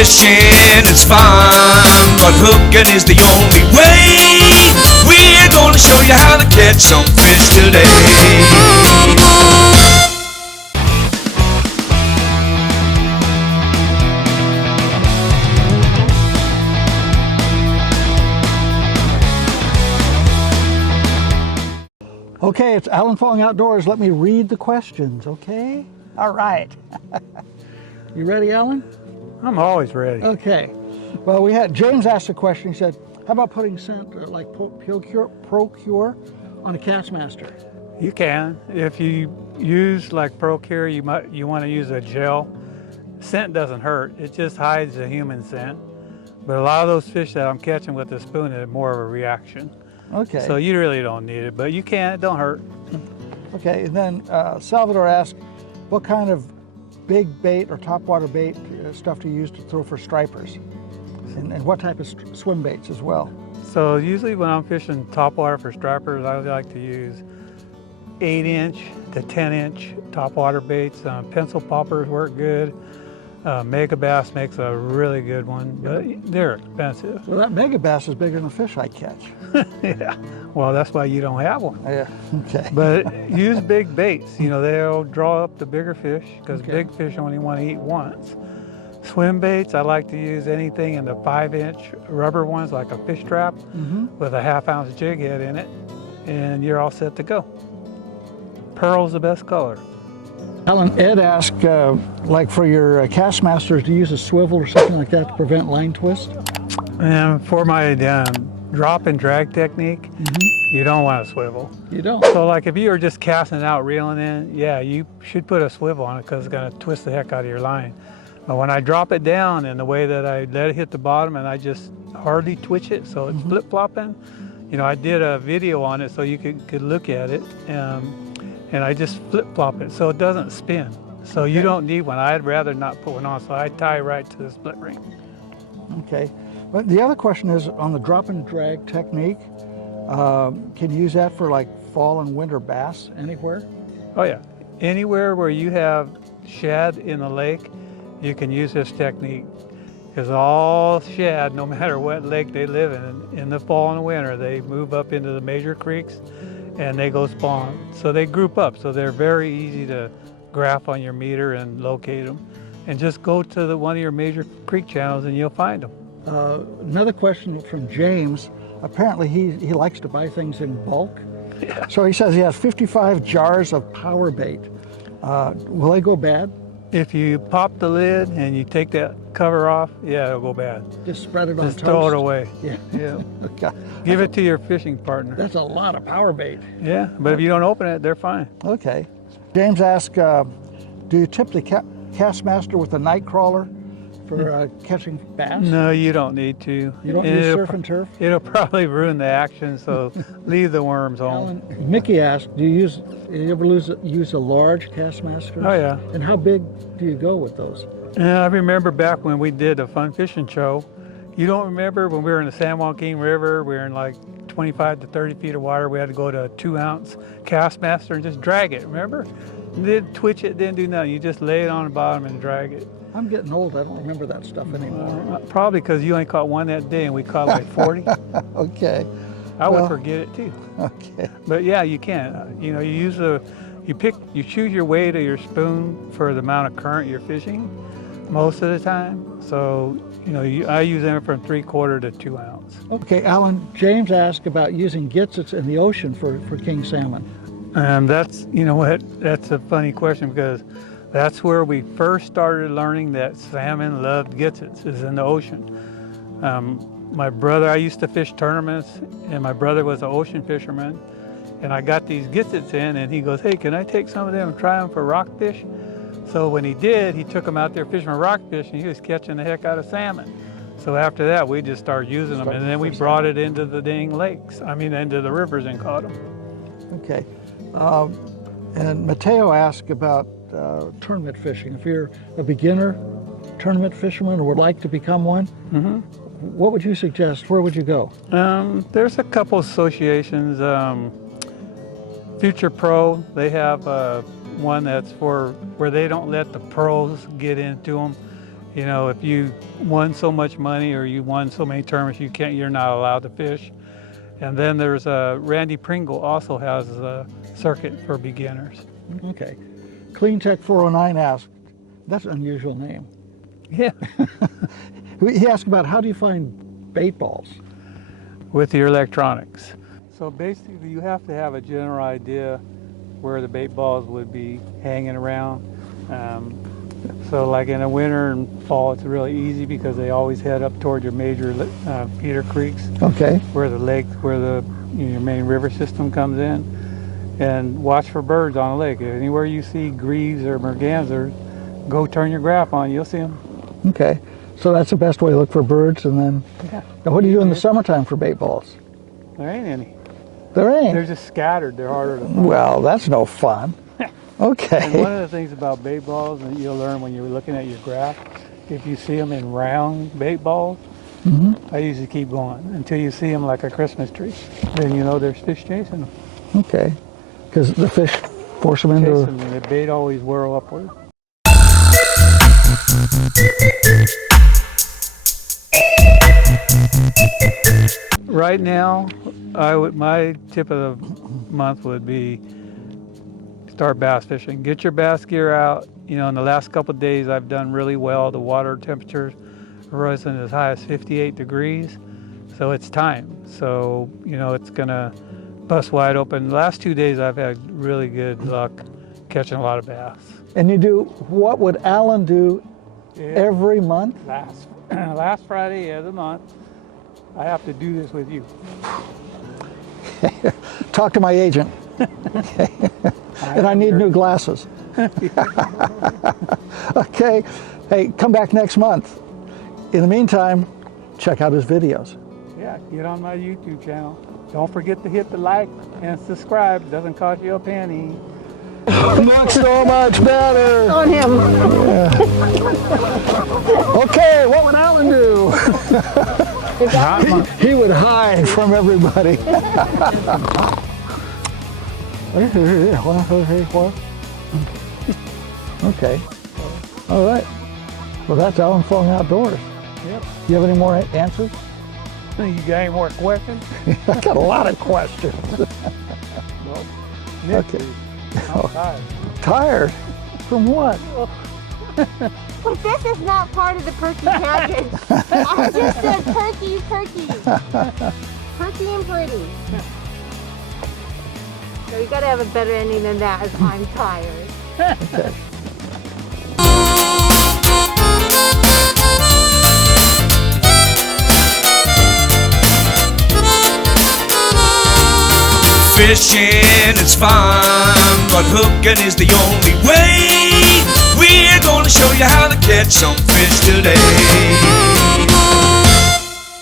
Fishing is fun, but hooking is the only way. We're gonna show you how to catch some fish today. Okay, it's Alan Fong Outdoors. Let me read the questions, okay? All right. You ready, Alan? I'm always ready. Okay. Well, we had James asked a question. He said, how about putting scent like Procure on a Kastmaster? You can. If you use like Procure, you want to use a gel. Scent doesn't hurt. It just hides the human scent. But a lot of those fish that I'm catching with the spoon is more of a reaction. Okay. So you really don't need it, but you can. It don't hurt. Okay, and then Salvador asked, what kind of big bait or topwater bait stuff to use to throw for stripers? And what type of swim baits as well? So usually when I'm fishing topwater for stripers, I like to use 8-inch to 10-inch topwater baits. Pencil poppers work good. Mega bass makes a really good one, but they're expensive. Well, that mega bass is bigger than the fish I catch. Yeah, well, that's why you don't have one. Yeah, okay. But use big baits. You know, they'll draw up the bigger fish because big fish only want to eat once. Swim baits, I like to use anything in the 5-inch rubber ones, like a fish trap with a 1/2-ounce jig head in it, and you're all set to go. Pearl's the best color. Alan, Ed asked, like for your Kastmasters, do you use a swivel or something like that to prevent line twist? And for my drop and drag technique, you don't want a swivel. You don't? So like if you were just casting out, reeling in, yeah, you should put a swivel on it because it's going to twist the heck out of your line. But when I drop it down in the way that I let it hit the bottom and I just hardly twitch it so it's flip-flopping, you know, I did a video on it so you could look at it. And I just flip-flop it so it doesn't spin. So you don't need one. I'd rather not put one on, so I tie right to the split ring. Okay. But the other question is on the drop and drag technique, can you use that for like fall and winter bass anywhere? Oh yeah. Anywhere where you have shad in the lake, you can use this technique. Because all shad, no matter what lake they live in the fall and winter, they move up into the major creeks and they go spawn. So they group up, so they're very easy to graph on your meter and locate them. And just go to one of your major creek channels and you'll find them. Another question from James. Apparently he likes to buy things in bulk. Yeah. So he says he has 55 jars of power bait. Will they go bad? If you pop the lid and you take that cover off, yeah, it'll go bad. Just spread it on toast? Just throw it away. Yeah. Yeah. Okay. Give it to your fishing partner. That's a lot of power bait. Yeah, but if you don't open it, they're fine. Okay. James asked, do you tip the Kastmaster with a night crawler for catching bass? No, you don't need to. You don't use surf and turf? It'll probably ruin the action, so leave the worms home. Alan, Mickey asked, do you ever use a large Kastmaster? Oh yeah. And how big do you go with those? I remember back when we did a fun fishing show. You don't remember when we were in the San Joaquin River, we were in like 25 to 30 feet of water, we had to go to a 2-ounce Kastmaster and just drag it, remember? You didn't twitch it, didn't do nothing. You just lay it on the bottom and drag it. I'm getting old, I don't remember that stuff anymore. Probably because you only caught one that day and we caught like 40. Okay. I would forget it too. Okay. But yeah, you can. You know, you choose your weight of your spoon for the amount of current you're fishing most of the time. So, you know, I use them from 3/4 to 2 ounce. Okay, Alan, James asked about using Gitzits in the ocean for king salmon. That's, you know what, that's a funny question because that's where we first started learning that salmon loved Gitzits, is in the ocean. My brother, I used to fish tournaments, and my brother was an ocean fisherman, and I got these Gitzits in, and he goes, hey, can I take some of them and try them for rockfish? So when he did, he took them out there fishing for rockfish, and he was catching the heck out of salmon. So after that, we just started using them, and then we brought it into the dang lakes, into the rivers and caught them. Okay. And Mateo asked about tournament fishing. If you're a beginner tournament fisherman or would like to become one, what would you suggest? Where would you go? There's a couple associations. Future Pro, they have one that's for where they don't let the pros get into them. You know, if you won so much money or you won so many tournaments, you're not allowed to fish. And then there's Randy Pringle also has a circuit for beginners. Okay. CleanTech 409 asked, that's an unusual name. Yeah. He asked about how do you find bait balls? With your electronics. So basically you have to have a general idea where the bait balls would be hanging around. So like in the winter and fall, it's really easy because they always head up toward your major feeder creeks. Okay. Where your main river system comes in. And watch for birds on the lake. Anywhere you see greaves or mergansers, go turn your graph on, you'll see them. Okay. So that's the best way to look for birds, and then now what do you do in the summertime for bait balls? There ain't any. There ain't? They're just scattered. They're harder to find. Well, that's no fun. Okay. And one of the things about bait balls that you'll learn when you're looking at your graph, if you see them in round bait balls, I usually keep going until you see them like a Christmas tree. Then you know there's fish chasing them. Okay. Because the fish force them into... Chasing them. The bait always whirl upward. Right now, my tip of the month would be start bass fishing. Get your bass gear out. You know, in the last couple of days, I've done really well. The water temperatures are rising as high as 58 degrees, so it's time. So, you know, it's gonna bust wide open. The last 2 days, I've had really good luck catching a lot of bass. And you do, what would Alan do every month? Last Friday of the month, I have to do this with you. Talk to my agent. Okay. And I need new glasses. Okay. Hey, come back next month. In the meantime, check out his videos. Yeah, get on my YouTube channel. Don't forget to hit the like and subscribe. It doesn't cost you a penny. Looks so much better. On him. Yeah. Okay, what would Alan do? He would hide from everybody. Okay. All right. Well, that's Alan Fong Outdoors. Yep. You have any more answers? You got any more questions? I got a lot of questions. Well, Okay. I'm tired. Tired? From what? But this is not part of the perky package. I just said perky. Perky and pretty. So you gotta have a better ending than that, as I'm tired. Okay. Fishing is fun, but hooking is the only way. We're gonna show you how to catch some fish today.